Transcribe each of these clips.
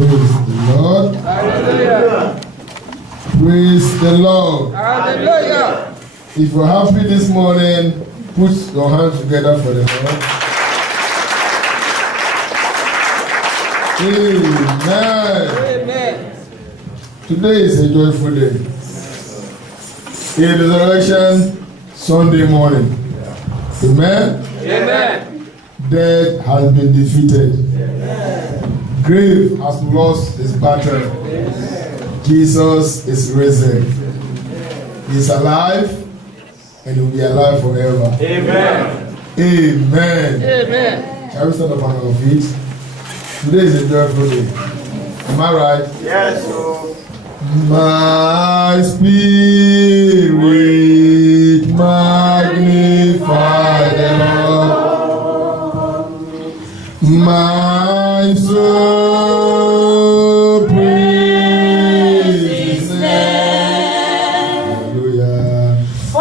Praise the Lord. Hallelujah. Praise the Lord. Hallelujah. If you're happy this morning, put your hands together for the Lord. Amen. Amen. Today is a joyful day. In Resurrection Sunday morning. Amen. Amen. Death has been defeated. Grave has lost its battle. Jesus is risen. He is alive and he will be alive forever. Amen. Amen. Amen. Shall we stand up on our feet? Today is a joyful day. Am I right? Yes, sir. My spirit magnify the Lord. My soul praise His name. Hallelujah. My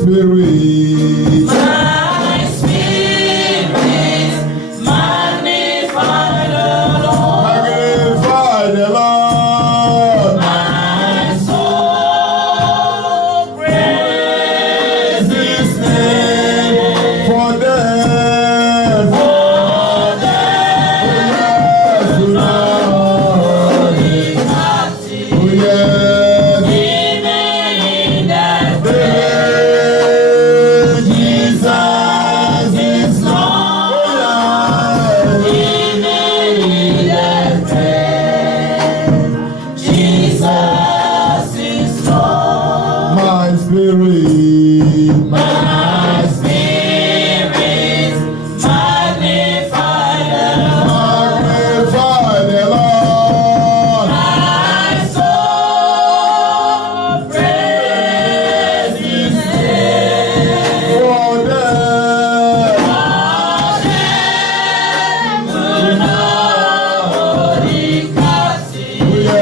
spirit magnify the Lord. My soul praise His name. For death, Lord is mighty. oh yes, Even in that Jesus is Lord. Even in that Jesus is Lord. My spirit, My spirit magnify the Lord. magnify the Lord. My soul praise His name. For death, yes,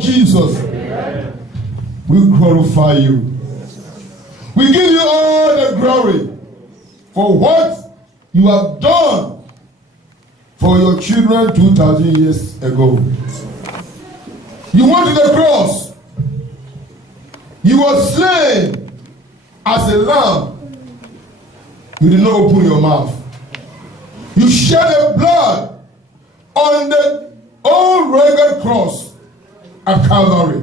Jesus, we glorify you. We give you all the glory for what you have done for your children 2,000 years ago. You went to the cross. You were slain as a lamb. You did not open your mouth. You shed the blood on the old rugged cross at Calvary,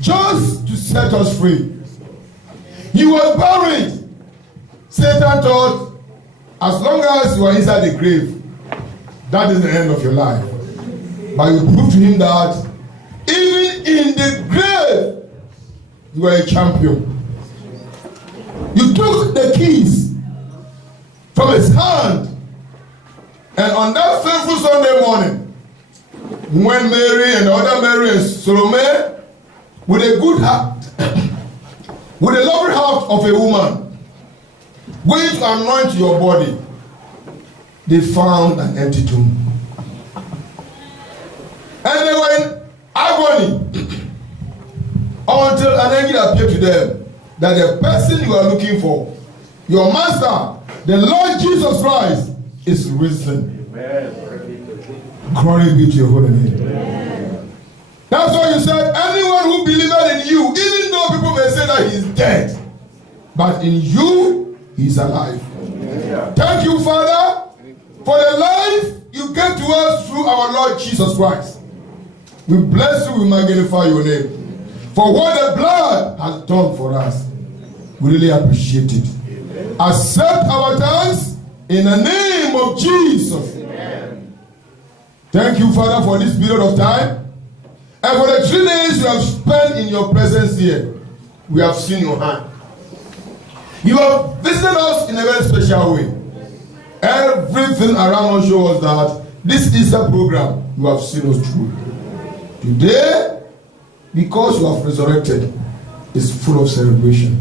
just to set us free. He was buried. Satan thought, as long as you are inside the grave, that is the end of your life. But you proved to him that even in the grave, you are a champion. You took the keys from his hand, and on that fateful Sunday morning, when Mary and the other Mary and Salome, with a good heart, with a lovely heart of a woman, going to anoint your body, they found an empty tomb. And they were in agony until an angel appeared to them that the person you are looking for, your master, the Lord Jesus Christ, is risen. Amen. Glory be to your holy name. Amen. That's why you said, anyone who believed in you, even though people may say that he is dead, but in you, he is alive. Amen. Thank you, Father, for the life you gave to us through our Lord Jesus Christ. We bless you, we magnify your name. For what the blood has done for us, we really appreciate it. Amen. Accept our thanks in the name of Jesus. Amen. Thank you, Father, for this period of time. And for the 3 days you have spent in your presence here, we have seen your hand. You have visited us in a very special way. Everything around us shows that this Easter program, you have seen us through. Today, because you have resurrected, is full of celebration.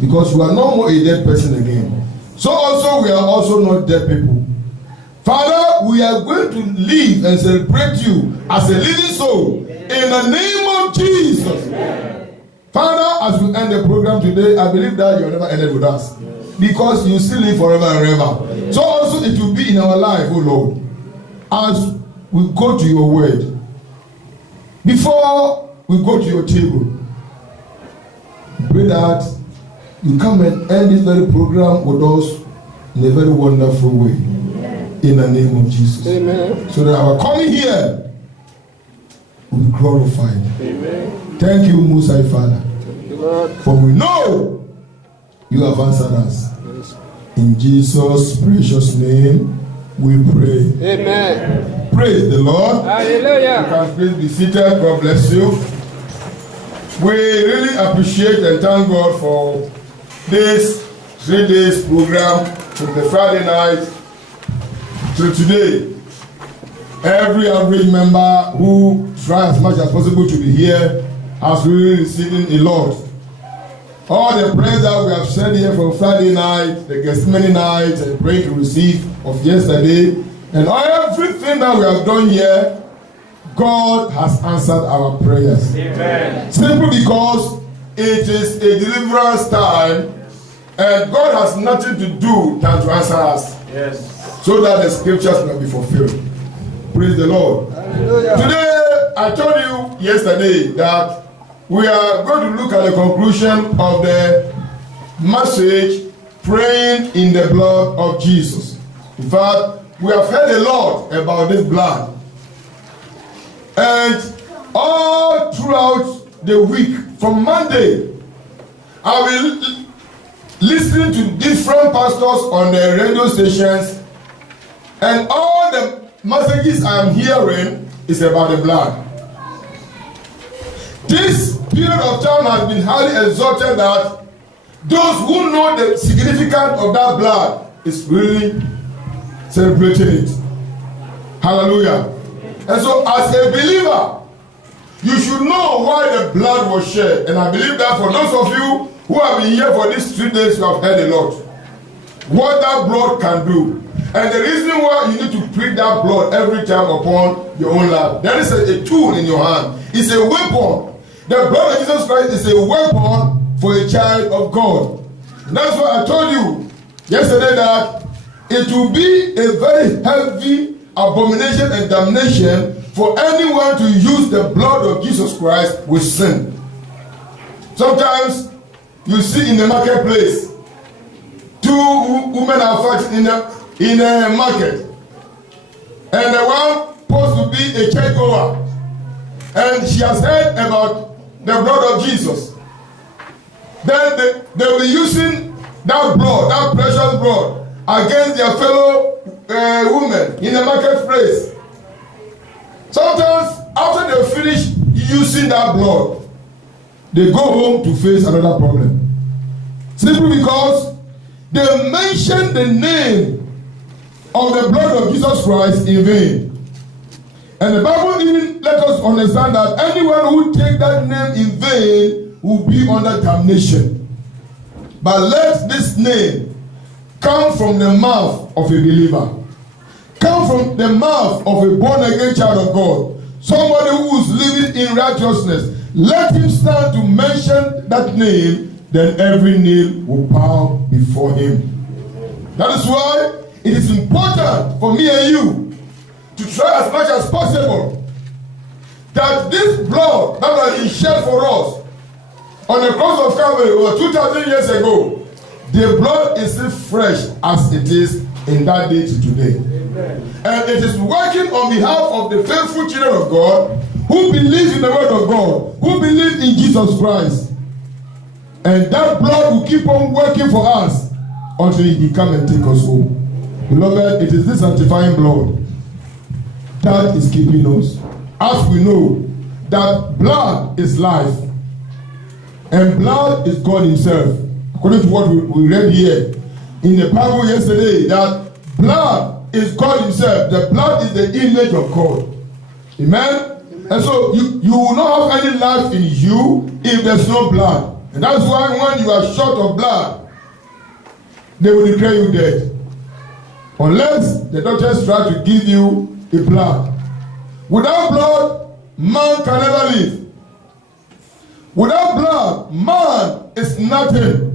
Because you are no more a dead person again. So also we are also not dead people. Father, we are going to live and celebrate you as a living soul in the name of Jesus. Father, as we end the program today, I believe that you have never ended with us. Because you still live forever and ever. So also it will be in our life, oh Lord. As we go to your word. Before we go to your table, pray that you come and end this very program with us in a very wonderful way. In the name of Jesus. Amen. So that our coming here will be glorified. Amen. Thank you, Most High Father. For we know you have answered us. Yes. In Jesus' precious name we pray. Amen. Praise the Lord. Hallelujah. You can please be seated. God bless you. We really appreciate and thank God for this 3 days program from the Friday night to today. Every average member who tries as much as possible to be here has really receiving a lot. All the prayers that we have said here from Friday night, the Gethsemane night, and praying to receive of yesterday, and everything that we have done here, God has answered our prayers. Amen. Simply because it is a deliverance time, and God has nothing to do than to answer us. Yes. So that the scriptures will be fulfilled. Praise the Lord. Hallelujah. Today, I told you yesterday that we are going to look at the conclusion of the message, praying in the blood of Jesus. In fact, we have heard a lot about this blood. And all throughout the week, from Monday, I will listen to different pastors on the radio stations, and all the messages I am hearing is about the blood. This period of time has been highly exalted that those who know the significance of that blood is really celebrating it. Hallelujah. And so as a believer, you should know why the blood was shed. And I believe that for those of you who have been here for these 3 days, you have heard a lot. What that blood can do. And the reason why you need to prick that blood every time upon your own life. There is a tool in your hand. It's a weapon. The blood of Jesus Christ is a weapon for a child of God. And that's why I told you yesterday that it will be a very heavy abomination and damnation for anyone to use the blood of Jesus Christ with sin. Sometimes you see in the marketplace, 2 women are fighting in a market, and the one supposed to be a churchgoer, and she has heard about the blood of Jesus. then they will be using that blood, that precious blood, against their fellow women in the marketplace. Sometimes, after they finish using that blood, they go home to face another problem. Simply because they mention the name of the blood of Jesus Christ in vain. And the Bible even let us understand that anyone who takes that name in vain will be under damnation. But let this name come from the mouth of a believer. Come from the mouth of a born-again child of God. Somebody who is living in righteousness. Let him stand to mention that name, then every knee will bow before him. That is why it is important for me and you to try as much as possible that this blood that has been shed for us on the cross of Calvary over 2,000 years ago, the blood is still fresh as it is in that day to today. Amen. And it is working on behalf of the faithful children of God who believe in the word of God, who believe in Jesus Christ. And that blood will keep on working for us until he come and take us home. Beloved, it is this sanctifying blood that is keeping us. As we know that blood is life and blood is God himself. According to what we read here in the Bible yesterday, that blood is God himself. The blood is the image of God. Amen? And so you will not have any life in you if there's no blood. And that's why when you are short of blood, they will declare you dead. Unless the doctors try to give you a blood. Without blood, man can never live. Without blood, man is nothing.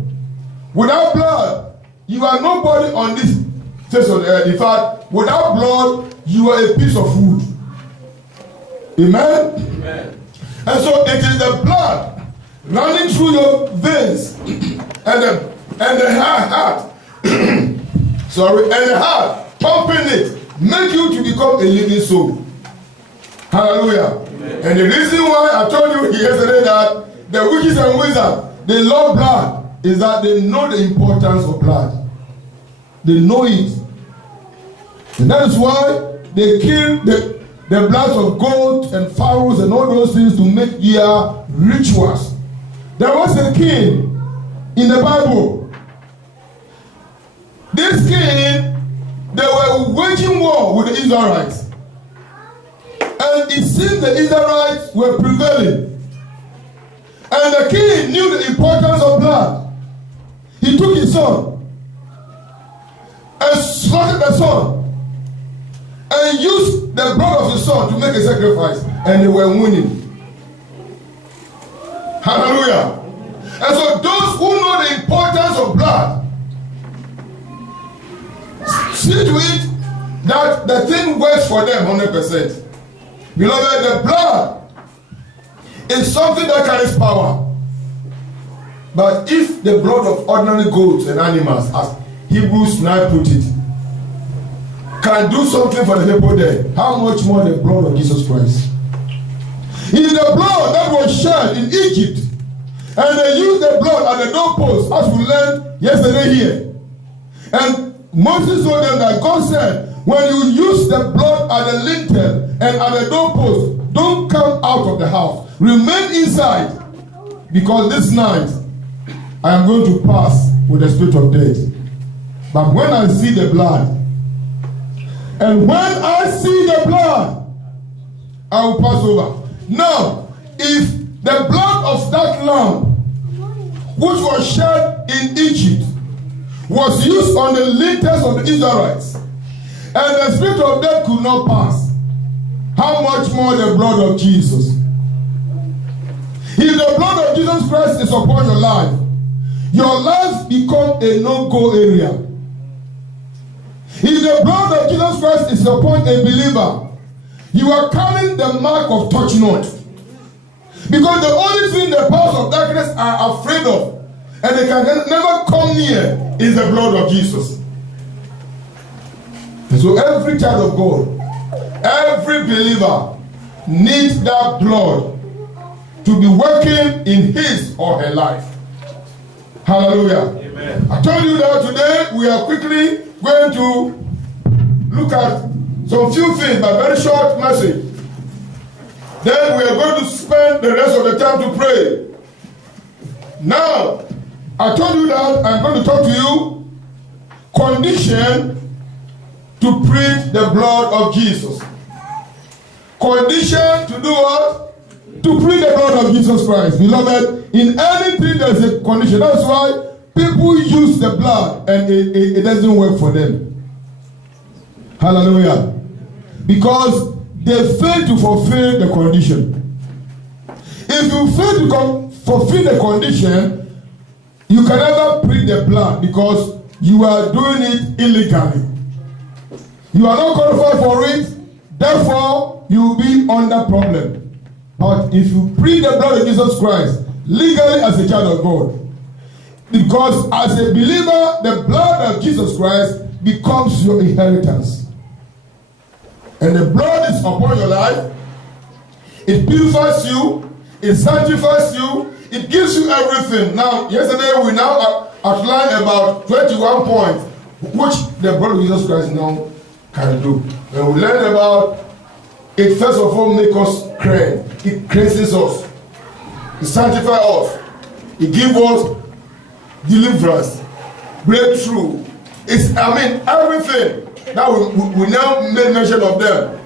Without blood, you are nobody on this face of the earth. In fact, without blood, you are a piece of wood. Amen? Amen. And so it is the blood running through your veins and the heart and the heart pumping it, make you to become a living soul. Hallelujah. Amen. And the reason why I told you yesterday that the witches and wizards, they love blood, is that they know the importance of blood. They know it. And that is why they kill the bloods of goats and fowls and all those things to make their rituals. There was a king in the Bible. This king, they were waging war with the Israelites. And it seemed the Israelites were prevailing. And the king knew the importance of blood. He took his son and slaughtered the son and used the blood of his son to make a sacrifice, and they were winning. Hallelujah. And so those who know the importance of blood, see to it that the thing works for them 100%. Beloved, the blood is something that carries power. But if the blood of ordinary goats and animals, as Hebrews 9 put it, can do something for the people there, how much more the blood of Jesus Christ? If the blood that was shed in Egypt, and they used the blood at the doorpost, as we learned yesterday here, and Moses told them that God said, when you use the blood at the lintel and at the doorpost, don't come out of the house. Remain inside, because this night I am going to pass with the spirit of death. But when I see the blood, and when I see the blood, I will pass over. Now, if the blood of that lamb, which was shed in Egypt, was used on the lintels of the Israelites, and the spirit of death could not pass, how much more the blood of Jesus? If the blood of Jesus Christ is upon your life becomes a no-go area. If the blood of Jesus Christ is upon a believer, you are carrying the mark of touch not. Because the only thing the powers of darkness are afraid of, and they can never come near, is the blood of Jesus. And so every child of God, every believer needs that blood to be working in his or her life. Hallelujah. Amen. I told you that today we are quickly going to look at some few things, but very short message. Then we are going to spend the rest of the time to pray. Now, I told you that I'm going to talk to you, condition to preach the blood of Jesus. Condition to do what? To preach the blood of Jesus Christ. Beloved, in anything there's a condition. That's why people use the blood and it doesn't work for them. Hallelujah. Because they fail to fulfill the condition. If you fail to fulfill the condition, you can never preach the blood because you are doing it illegally. You are not qualified for it, therefore you will be under problem. But if you preach the blood of Jesus Christ legally as a child of God, because as a believer, the blood of Jesus Christ becomes your inheritance. And the blood is upon your life. It purifies you. It sanctifies you. It gives you everything. Now, yesterday we now outlined about 21 points which the blood of Jesus Christ now can do. And we learned about it. First of all, makes us clean. It cleanses us. It sanctifies us. It gives us deliverance, breakthrough. It's, everything. Now we now made mention of them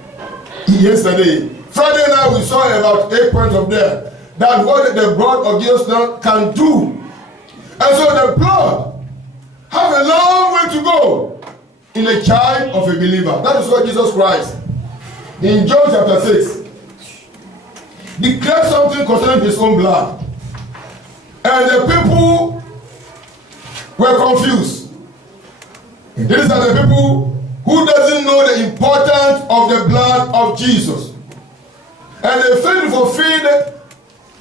yesterday. Friday night we saw about 8 points of them. That's what the blood of Jesus can do. And so the blood have a long way to go in a child of a believer. That is what Jesus Christ in John chapter 6 declared something concerning his own blood. And the people were confused. These are the people who doesn't know the importance of the blood of Jesus. And they fail to fulfill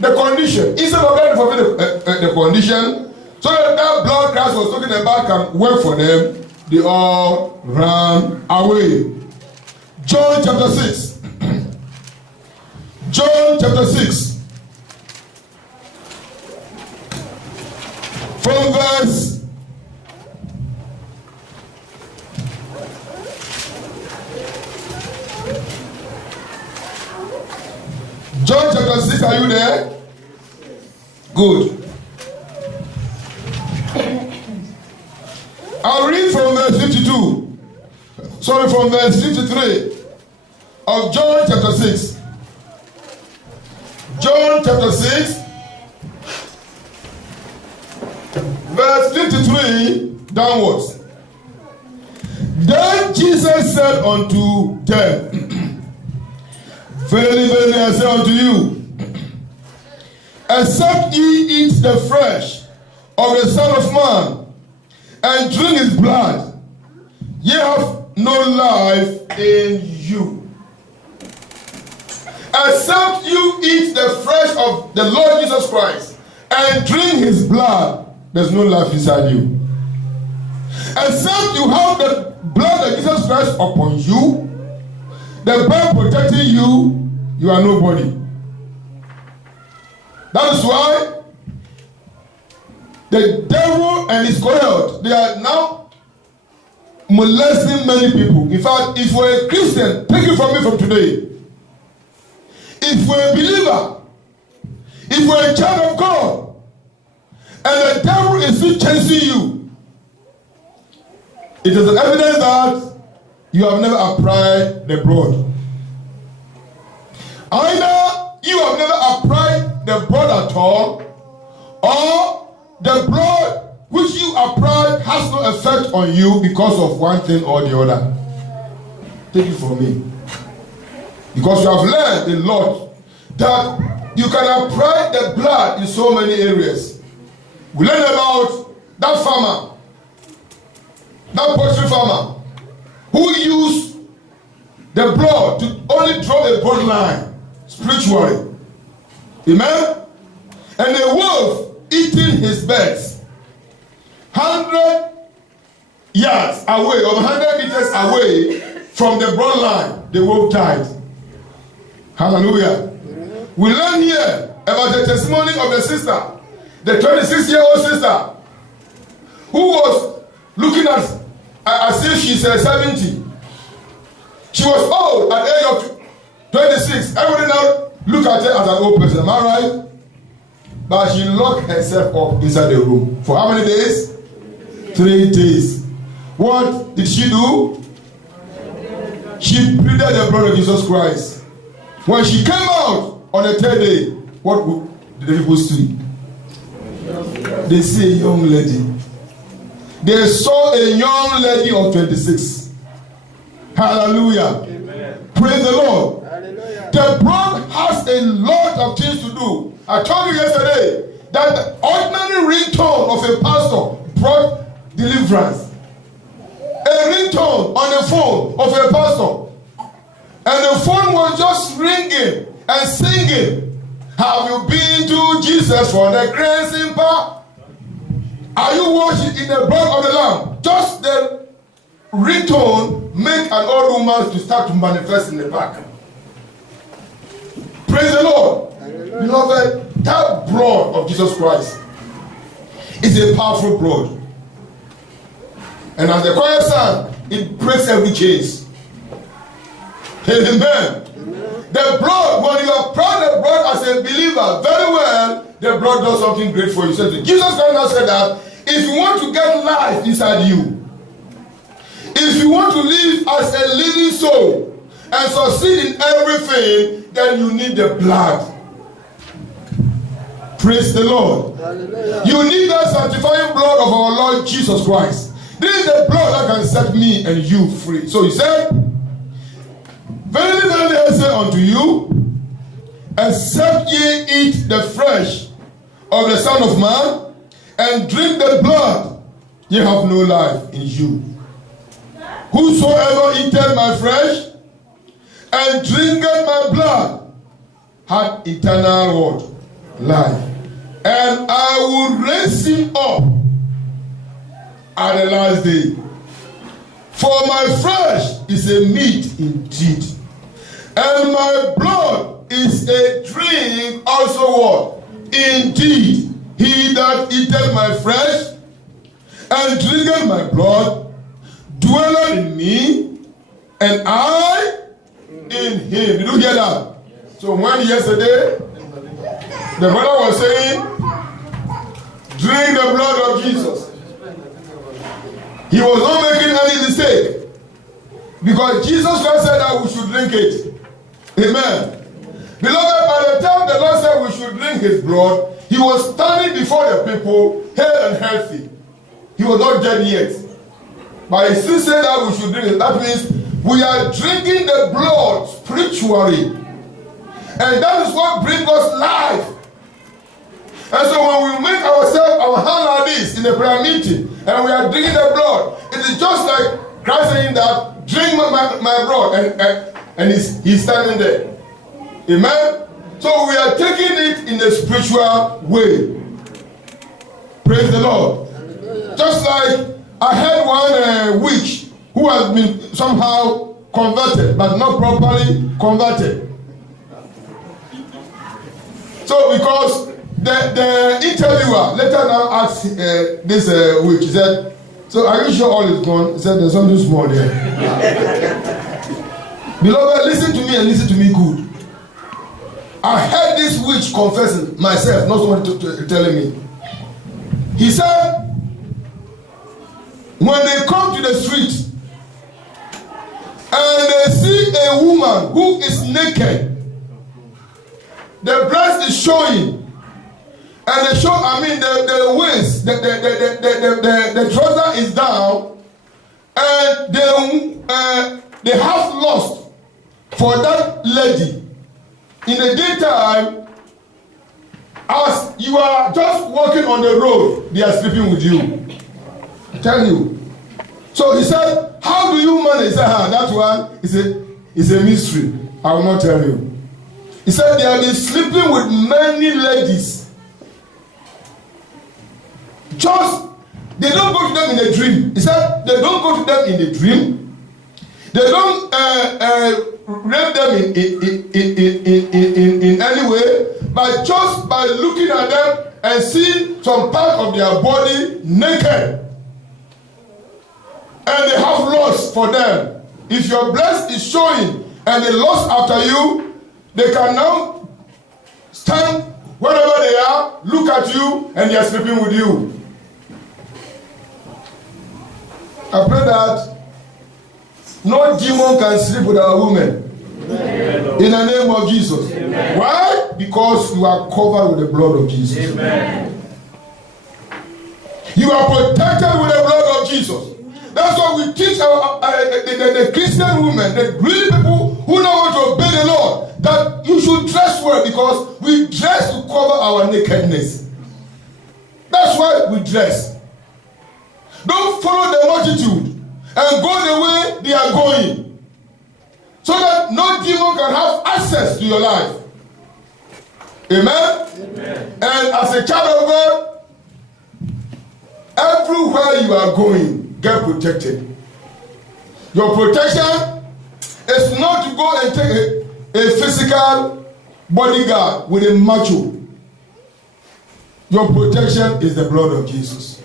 the condition. Instead of trying to fulfill the condition, so that blood Christ was talking about can work for them, they all ran away. John chapter 6. John chapter 6. From verse John chapter 6, are you there? Good. I'll read from verse 52. Sorry, from verse 53 of John chapter 6. John chapter 6, verse 53 downwards. Then Jesus said unto them, Verily, verily, I say unto you, except ye eat the flesh of the Son of Man, and drink his blood, ye have no life in you. Except you eat the flesh of the Lord Jesus Christ, and drink his blood, there's no life inside you. Except you have the blood of Jesus Christ upon you, the blood protecting you, you are nobody. That is why the devil and his cohort, they are now molesting many people. In fact, if you're a Christian, take it from me from today. If you're a believer, if you're a child of God, and the devil is still chasing you, it is an evidence that you have never applied the blood. Either you have never applied the blood at all, or the blood which you applied has no effect on you because of one thing or the other. Take it from me. Because you have learned a lot that you can apply the blood in so many areas. We learned about that farmer, that poultry farmer, who used the blood to only draw a broad line spiritually. Amen? And a wolf eating his birds 100 yards away, or 100 meters away from the broad line, the wolf died. Hallelujah. We learn here about the testimony of the sister, the 26-year-old sister who was looking at as if she's 70. She was old at the age of 26. Everybody now look at her as an old person. Am I right? But she locked herself up inside the room. For how many days? 3 days. What did she do? She pleaded the blood of Jesus Christ. When she came out on the 3rd day, what did the people see? They see a young lady. They saw a young lady of 26. Hallelujah. Amen. Praise the Lord. Hallelujah. The blood has a lot of things to do. I told you yesterday that the ordinary ringtone of a pastor brought deliverance. A ringtone on the phone of a pastor, and the phone was just ringing and singing. Have you been to Jesus for the cleansing power? Are you washed in the blood of the Lamb? Just the ringtone make an old woman to start to manifest in the back. Praise the Lord. Beloved, that blood of Jesus Christ is a powerful blood. And as the choir sang, it breaks every chains. Amen. The blood, when you apply the blood as a believer very well, the blood does something great for you. So Jesus Christ said that if you want to get life inside you, if you want to live as a living soul and succeed in everything, then you need the blood. Praise the Lord. Hallelujah. You need the sanctifying blood of our Lord Jesus Christ. This is the blood that can set me and you free. So he said, verily, verily, I say unto you, except ye eat the flesh of the Son of Man and drink the blood, ye have no life in you. Whosoever eateth my flesh and drinketh my blood hath eternal what? Life. And I will raise him up at the last day. For my flesh is a meat indeed, and my blood is a drink also what? Indeed. He that eateth my flesh and drinketh my blood dwelleth in me, and I in him. Did you hear that? So when yesterday the brother was saying, drink the blood of Jesus, he was not making any mistake, because Jesus Christ said that we should drink it. Amen. Beloved, by the time the Lord said we should drink his blood, he was standing before the people, hale and healthy. He was not dead yet. But he still said that we should drink it. That means we are drinking the blood spiritually. And that is what brings us life. And so when we make ourselves, our hand like this in the prayer meeting, and we are drinking the blood, it is just like Christ saying that, drink my blood, and he's standing there. Amen? So we are taking it in a spiritual way. Praise the Lord. Just like I had one witch who has been somehow converted, but not properly converted. So because the interviewer later now asked this witch, he said, so are you sure all is gone? He said, there's something small there. Beloved, listen to me and listen to me good. I heard this witch confessing myself, not someone telling me. He said, when they come to the street and they see a woman who is naked, the breast is showing, and the the waist, the trouser is down, and they have lust for that lady. In the daytime, as you are just walking on the road, they are sleeping with you. I tell you. So he said, how do you manage? He said, that one is a mystery. I will not tell you. He said they have been sleeping with many ladies. Just, they don't go to them in a dream. He said they don't go to them in a dream. They don't rape them in any way, but just by looking at them and seeing some part of their body naked, and they have lust for them. If your breast is showing and they lust after you, they can now stand wherever they are, look at you, and they are sleeping with you. I pray that no demon can sleep with our women. Amen. In the name of Jesus. Amen. Why? Because you are covered with the blood of Jesus. Amen. You are protected with the blood of Jesus. That's why we teach the Christian women, the real people who know how to obey the Lord, that you should dress well, because we dress to cover our nakedness. That's why we dress. Don't follow the multitude and go the way they are going, so that no demon can have access to your life. Amen? Amen. And as a child of God, everywhere you are going, get protected. Your protection is not to go and take a physical bodyguard with a macho. Your protection is the blood of Jesus.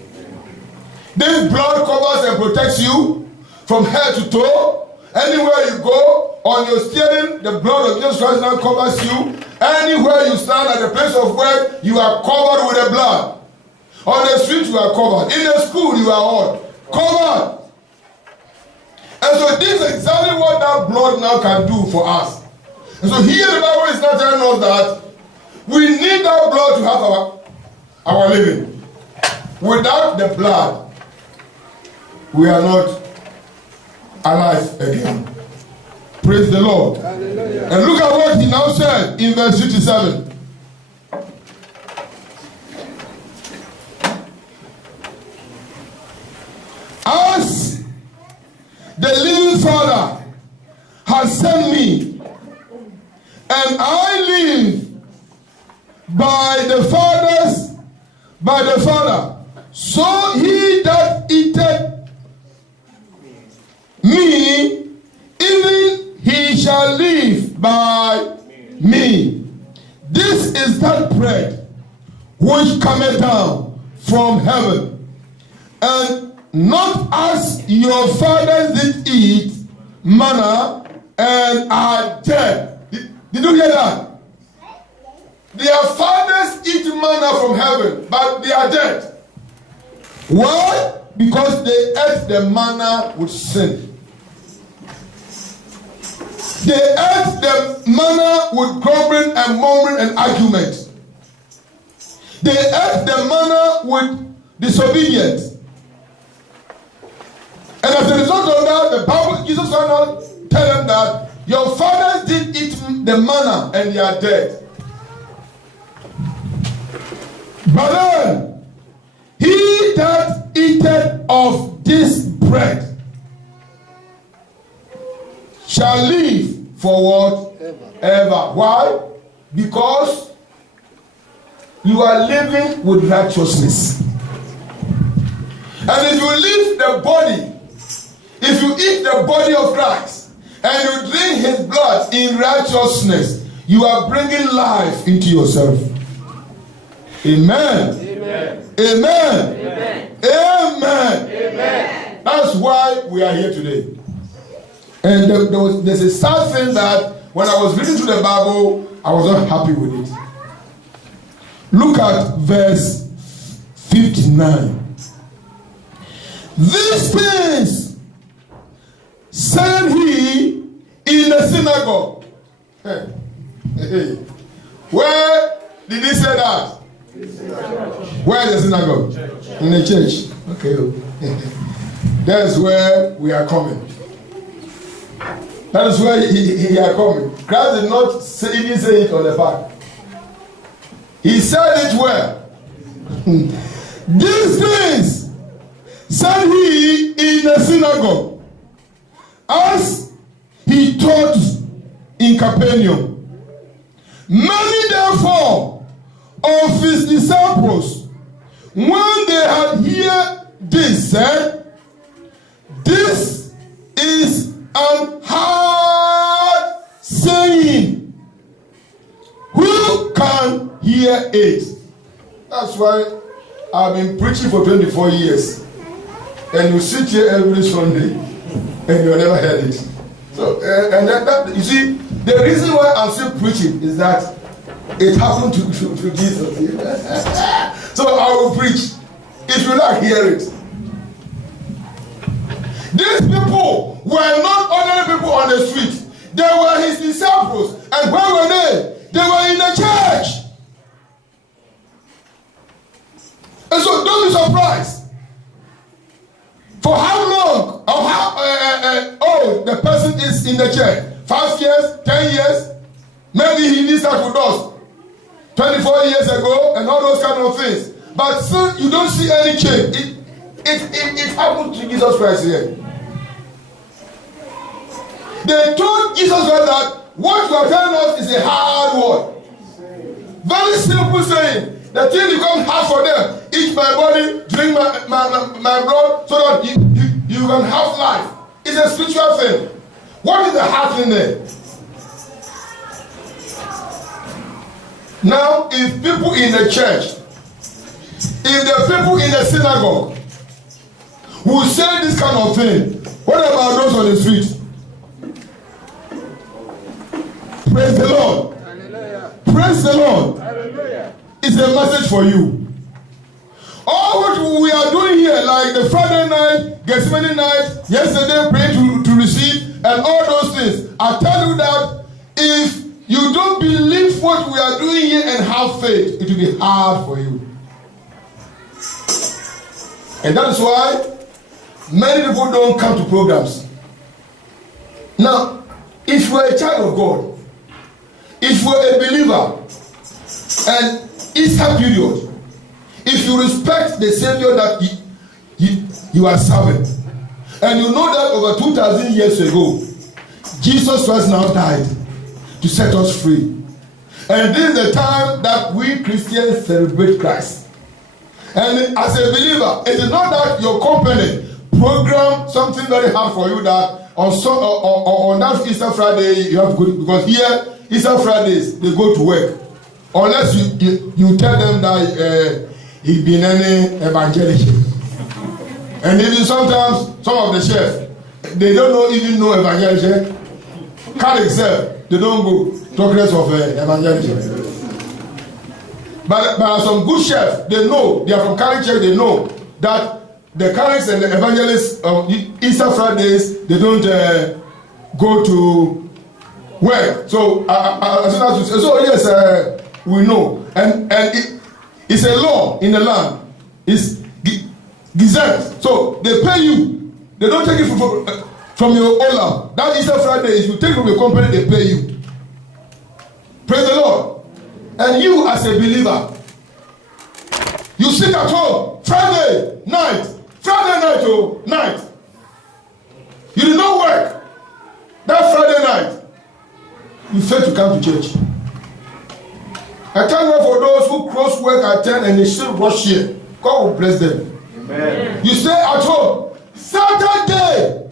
This blood covers and protects you from head to toe. Anywhere you go, on your steering, the blood of Jesus Christ now covers you. Anywhere you stand at the place of work, you are covered with the blood. On the street, you are covered. In the school, you are all covered. And so this is exactly what that blood now can do for us. And so here the Bible is not telling us that we need that blood to have our living. Without the blood, we are not alive again. Praise the Lord. Hallelujah. And look at what he now said in verse 57. As the living Father has sent me, and I live by the Father, so he that eateth me, even he shall live by me. This is that bread which cometh down from heaven, and not as your fathers did eat manna and are dead. Did you hear that? Their fathers eat manna from heaven, but they are dead. Why? Because they ate the manna with sin. They ate the manna with grumbling and murmuring and argument. They ate the manna with disobedience. And as a result of that, the Bible, Jesus will not tell them that your fathers did eat the manna and they are dead. But then, he that eateth of this bread shall live for what? Ever. Why? Because you are living with righteousness. And if you live the body, if you eat the body of Christ and you drink his blood in righteousness, you are bringing life into yourself. Amen. Amen. Amen. Amen. Amen. Amen. That's why we are here today. And there's a sad thing that when I was reading through the Bible, I was not happy with it. Look at verse 59. These things said he in the synagogue. Where did he say that? Where is the synagogue? In the church. Okay. That's where we are coming. That is where he are coming. Christ did not even say it on the back. He said it where? These things said he in the synagogue, as he taught in Capernaum. Many therefore of his disciples, when they had heard this, said, this is an hard saying. Who can hear it? That's why I've been preaching for 24 years. and you sit here every Sunday and you never heard it. So, and that you see, the reason why I'm still preaching is that it happened to Jesus. So I will preach if you like hear it. These people were not ordinary people on the street. They were his disciples. And where were they? They were in the church. And so don't be surprised. For how long or how old the person is in the church? 5 years, 10 years? Maybe he needs that with us 24 years ago and all those kind of things. But still you don't see any change. It happened to Jesus Christ here. They told Jesus Christ that what you are telling us is a hard word. Very simple saying. The thing becomes hard for them. Eat my body, drink my blood, so that you can have life. It's a spiritual thing. What is the hard thing there? Now, if people in the church, if the people in the synagogue who say this kind of thing, what about those on the street? Praise the Lord. Hallelujah. Praise the Lord. Hallelujah. It's a message for you. All what we are doing here, like the Friday night, Gethsemane night, yesterday praying to receive, and all those things, I tell you that if you don't believe what we are doing here and have faith, it will be hard for you. And that is why many people don't come to programs. Now, if you are a child of God, if you are a believer, and Easter period, if you respect the Savior that you are serving, and you know that over 2,000 years ago, Jesus Christ now died to set us free. And this is the time that we Christians celebrate Christ. And as a believer, it is not that your company program something very hard for you that on that Easter Friday you have to go, because here Easter Fridays they go to work. Unless you tell them that he been any evangelical. And even sometimes some of the chefs, they don't even know evangelical. Can't accept, they don't go talk less of evangelical. But some good chefs, they know, they are from Catholic Church, they know that the Catholics and the evangelists of Easter Fridays, they don't go to work. So as soon as you say, so yes, we know, and it's a law in the land. It's gazette. So they pay you. They don't take it from your owner. That Easter Friday, if you take it from your company, they pay you. Praise the Lord. And you as a believer, you sit at home Friday night, night. You did not work that Friday night. You fail to come to church. I thank God for those who cross work at 10 and they still rush here. God will bless them. Amen. You stay at home. Saturday,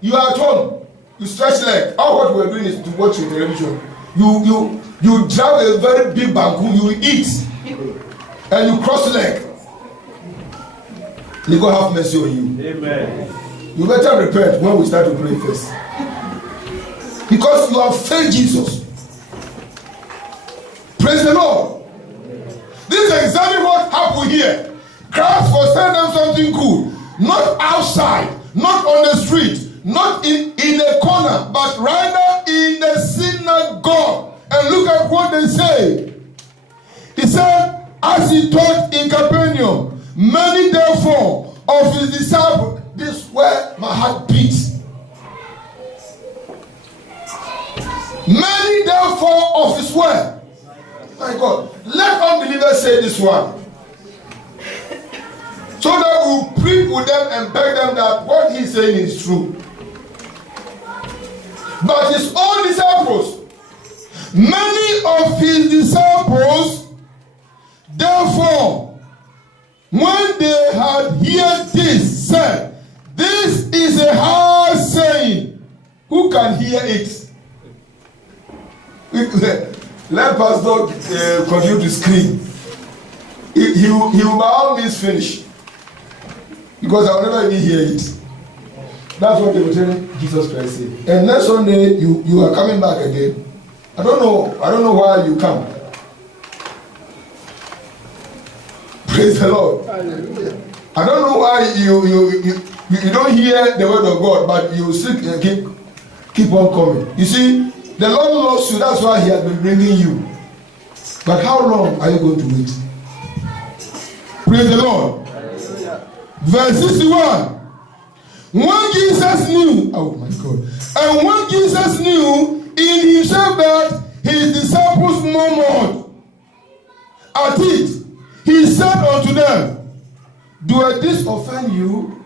you are at home. You stretch leg. All what we are doing is to watch your television. You drive a very big banku. You eat and you cross leg. May God have mercy on you. Amen. You better repent when we start to pray first, because you have failed Jesus. Praise the Lord. This is exactly what happened here. Christ was telling them something good. Not outside, not on the street, not in a corner, but rather in the synagogue. And look at what they say. He said, as he taught in Capernaum, many therefore of his disciples, this is where my heart beats. Many therefore of his word. My God, let unbelievers say this one, so that we'll plead with them and beg them that what he's saying is true. But his own disciples, many of his disciples, therefore, when they had heard this, said, this is a hard saying. Who can hear it? Let Pastor continue to scream. He will by all means finish. because I will never even hear it. That's what they were telling Jesus Christ say. And next Sunday you are coming back again. I don't know why you come. Praise the Lord. Hallelujah. I don't know why you don't hear the word of God, but you still keep on coming. You see, the Lord loves you. That's why He has been bringing you. But how long are you going to wait? Praise the Lord. Hallelujah. Verse 61. When Jesus knew, oh my God, and when Jesus knew in himself that his disciples murmured at it, he said unto them, do this offend you?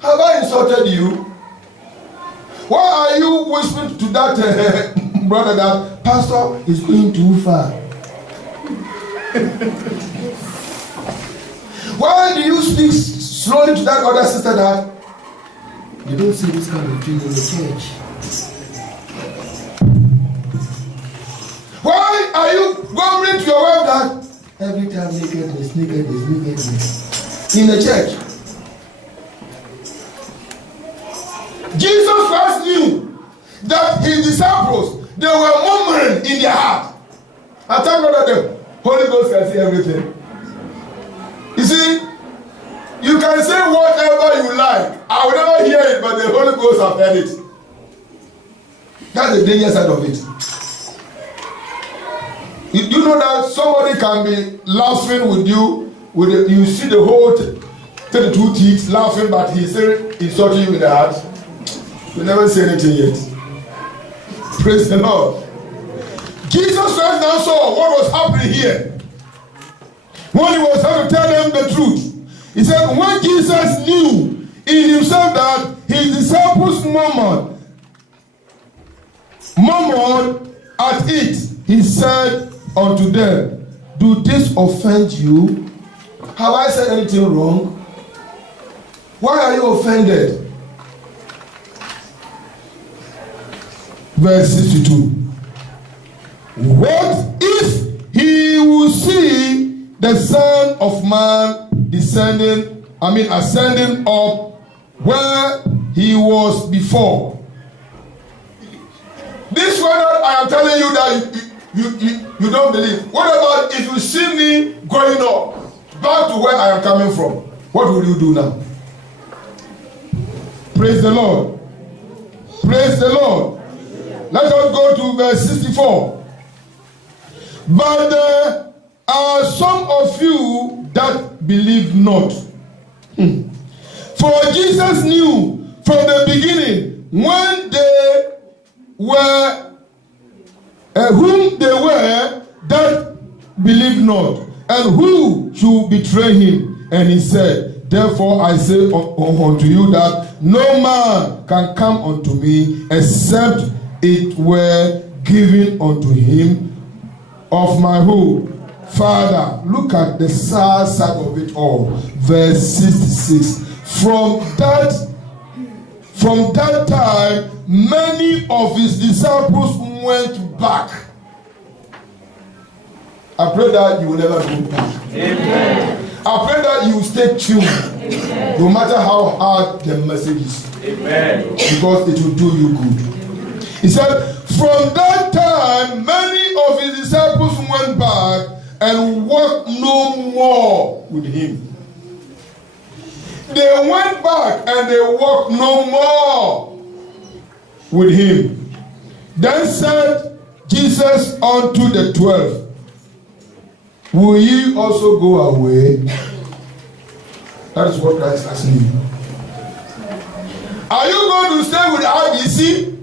Have I insulted you? Why are you whispering to that brother that pastor is going too far? Why do you speak slowly to that other sister that you don't see this kind of thing in the church? Why are you going to your wife that every time nakedness in the church? Jesus Christ knew that his disciples, they were murmuring in their heart. I thank God that the Holy Ghost can see everything. You see, you can say whatever you like. I will never hear it, but the Holy Ghost have heard it. That's the danger side of it. You know that somebody can be laughing with you, you see the whole 32 teeth laughing, but he's still insulting you in the heart. You never say anything yet. Praise the Lord. Jesus Christ now saw what was happening here. When he was trying to tell them the truth, he said, when Jesus knew in himself that his disciples murmured at it, he said unto them, do this offend you? Have I said anything wrong? Why are you offended? Verse 62. What if he will see the Son of Man ascending up where he was before? This word I am telling you that you don't believe. What about if you see me going up back to where I am coming from? What will you do now? Praise the Lord. Praise the Lord. Let us go to verse 64. But there are some of you that believe not. For Jesus knew from the beginning when they were whom they were that believed not, and who should betray him. And he said, therefore I say unto you that no man can come unto me except it were given unto him of my who? Father. Look at the sad side of it all. Verse 66. From that time, many of his disciples went back. I pray that you will never go back. Amen. I pray that you will stay tuned. Amen. No matter how hard the message is. Amen. Because it will do you good. He said, from that time, many of his disciples went back and walked no more with him. They went back and they walked no more with him. Then said Jesus unto the 12, will ye also go away? That is what Christ is asking you. Are you going to stay with IBC?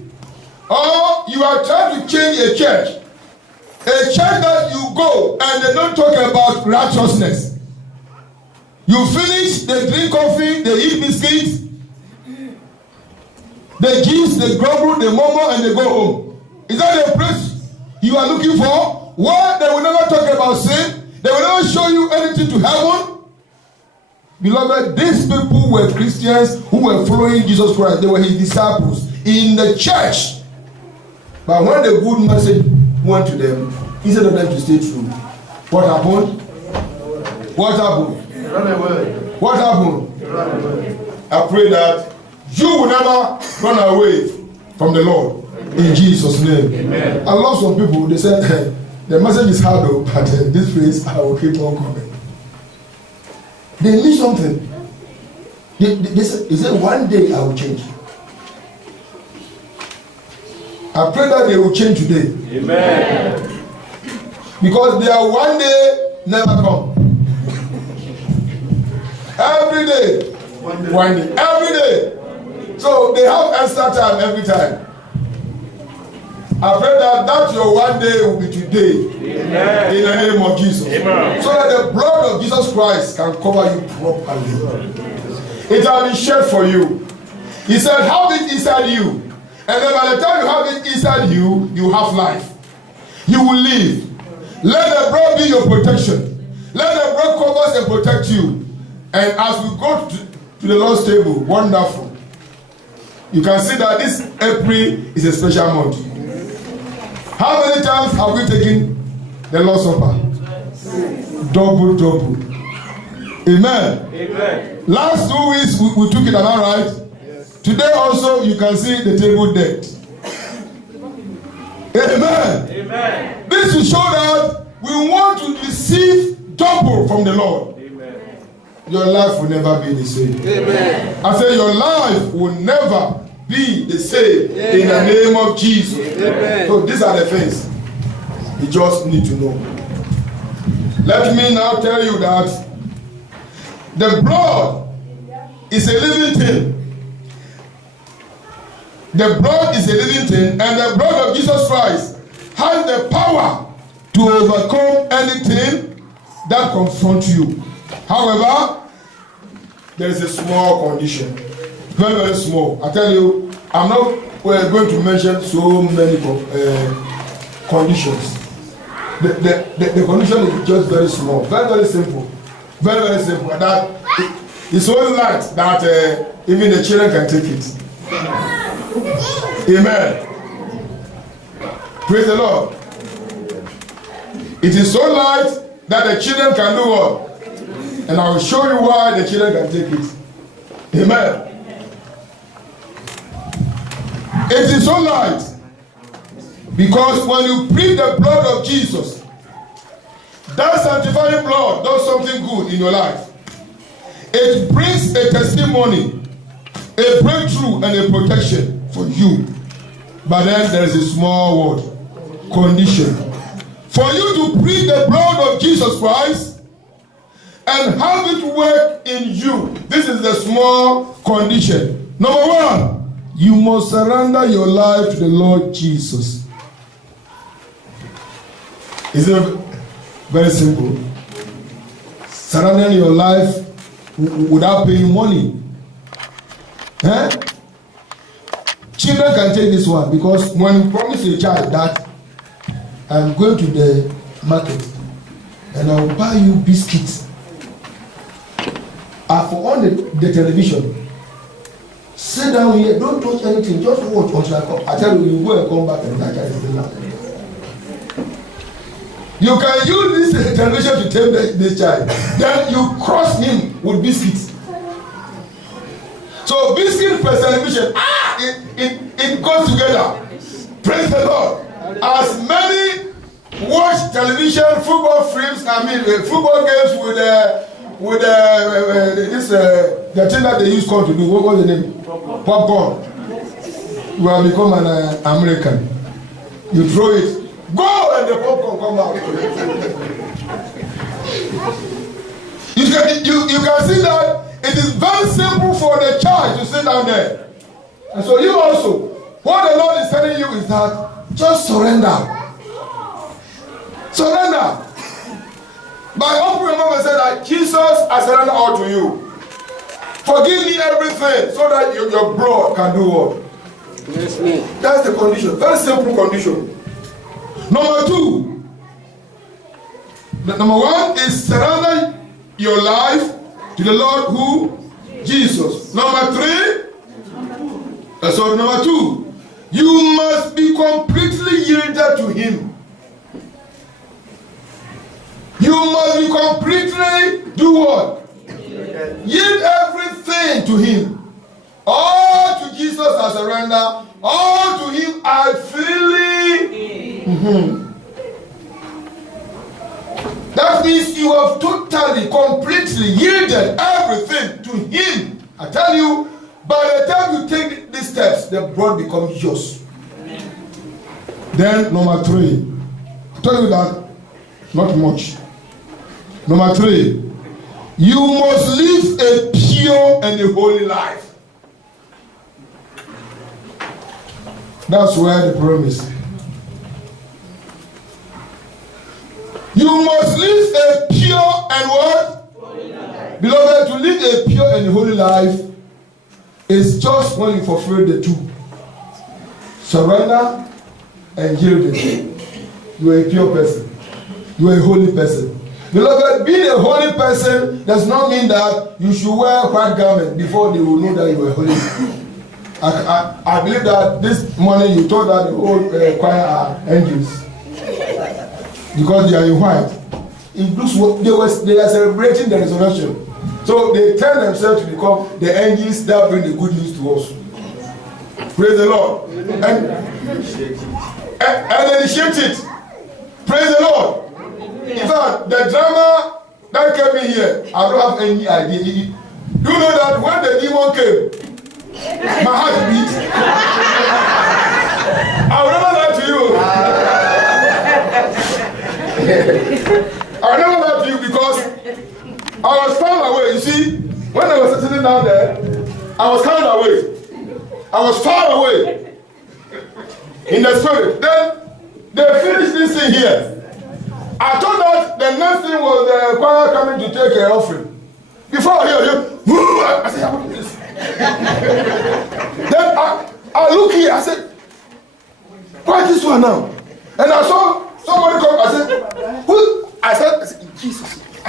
Or you are trying to change a church? A church that you go and they don't talk about righteousness. You finish, they drink coffee, they eat biscuits, they juice, they grumble, they murmur, and they go home. Is that the place you are looking for? Why they will never talk about sin? They will never show you anything to heaven? Beloved, these people were Christians who were following Jesus Christ. They were his disciples in the church. But when the good message went to them, instead of them to stay true, what happened? What happened? Run away. What happened? I pray that you will never run away from the Lord. In Jesus' name. Amen. I love some people, they said, hey, the message is hard though, but this phrase I will keep on coming. They need something. They said, one day I will change. I pray that they will change today. Amen. Because their one day never come. Every day. One day. Every day. So they have extra time every time. I pray that your one day will be today. Amen. In the name of Jesus. Amen. So that the blood of Jesus Christ can cover you properly. It has been shed for you. He said, have it inside you. And then by the time you have it inside you, you have life. You will live. Let the blood be your protection. Let the blood cover us and protect you. And as we go to the Lord's table, wonderful. You can see that this April is a special month. How many times have we taken the Lord's Supper? Double. Amen. Amen. Last 2 weeks we took it, am I right? Yes. Today also you can see the table decked. Amen. Amen. This will show that we want to receive double from the Lord. Amen. Your life will never be the same. Amen. I say your life will never be the same. Amen. In the name of Jesus. Amen. So these are the things you just need to know. Let me now tell you that the blood is a living thing. The blood is a living thing, and the blood of Jesus Christ has the power to overcome anything that confronts you. However, there is a small condition. Very, very small. I tell you, I'm not going to mention so many conditions. The condition is just very small. Very, very simple. Very, very simple. And that it's so light that even the children can take it. Amen. Praise the Lord. It is so light that the children can do what? And I will show you why the children can take it. Amen. It is so light because when you breathe the blood of Jesus, that sanctifying blood does something good in your life. It brings a testimony, a breakthrough, and a protection for you. But then there is a small word, condition. For you to breathe the blood of Jesus Christ and have it work in you, this is the small condition. Number one, you must surrender your life to the Lord Jesus. Is it very simple? Surrendering your life without paying money. Children can take this one because when you promise a child that I'm going to the market and I will buy you biscuits, for on the television, sit down here, don't touch anything, just watch until I come. I tell you, you go and come back and that child is still laughing. You can use this television to tame this child. Then you cross him with biscuits. So biscuit plus television, it goes together. Praise the Lord. As many watch television, football films, football games with the thing that they use corn to do. What was the name? Popcorn. You have become an American. You throw it. Go and the popcorn come out. You can see that it is very simple for the child to sit down there. And so you also, what the Lord is telling you is that just surrender. Surrender. By opening your mouth and say that Jesus, I surrender all to you. Forgive me everything so that your blood can do what? Yes, me. That's the condition. Very simple condition. Number two. Number one is surrender your life to the Lord who? Jesus. Number two. You must be completely yielded to Him. You must be completely do what? yield everything to him. All to Jesus I surrender. All to him I freely. That means you have totally, completely yielded everything to him. I tell you, by the time you take these steps, the blood becomes yours. Then number 3. I tell you that, not much. Number 3, you must live a pure and a holy life. That's where the problem is. You must live a pure and what? Holy life. Beloved, to live a pure and holy life is just when you fulfill the 2. Surrender and yielding. You are a pure person. You are a holy person. Beloved, being a holy person does not mean that you should wear white garment before they will know that you are holy. I believe that this morning you told that the whole choir are angels. Because they are in white. It looks they are celebrating the resurrection. So they tell themselves to become the angels that bring the good news to us. Praise the Lord. And they initiate it. Praise the Lord. In fact, the drama that came in here, I don't have any idea. You know that when the demon came, my heart beat. I will never lie to you. I will never lie to you because I was far away. You see, when I was sitting down there, I was carried away. I was far away in the spirit. Then they finished this thing here. I thought that the next thing was the choir coming to take an offering. Before I hear you, I said, what is this? Then I look here, I said, what is this one now? And I saw somebody come, I said, who? I said, Jesus. I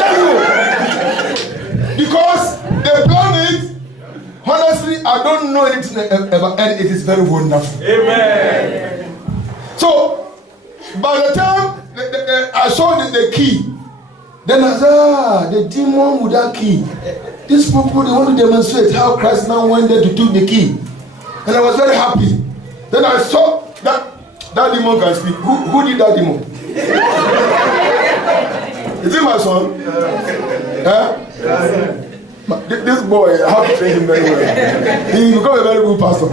tell you, because they plan it. Honestly, I don't know anything about it. It is very wonderful. Amen. So, by the time I saw the key, then I said, the demon with that key. These people, they want to demonstrate how Christ now went there to take the key. And I was very happy. Then I saw that demon can speak. Who did that demon? Is it my son? This boy, I have to train him very well. He will become a very good pastor.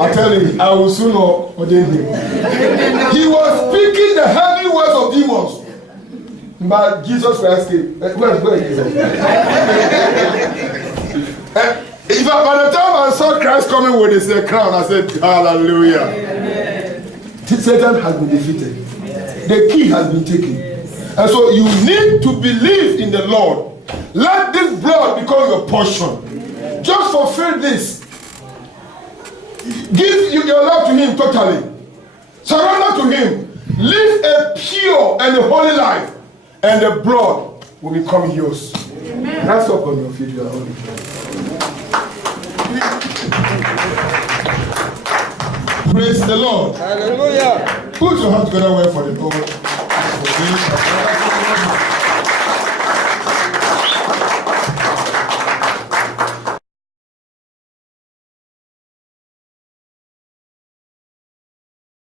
I tell you, I will soon ordain him. He was speaking the heavy words of demons. But Jesus Christ came. Where is Jesus? By the time I saw Christ coming with his crown, I said, hallelujah. Satan has been defeated. The key has been taken. And so you need to believe in the Lord. Let this blood become your portion. Just fulfill this. Give your life to him totally. Surrender to him. Live a pure and a holy life. And the blood will become yours. Rise up on your feet, you are holy. Praise the Lord. Hallelujah. Put your hands together well for the Lord.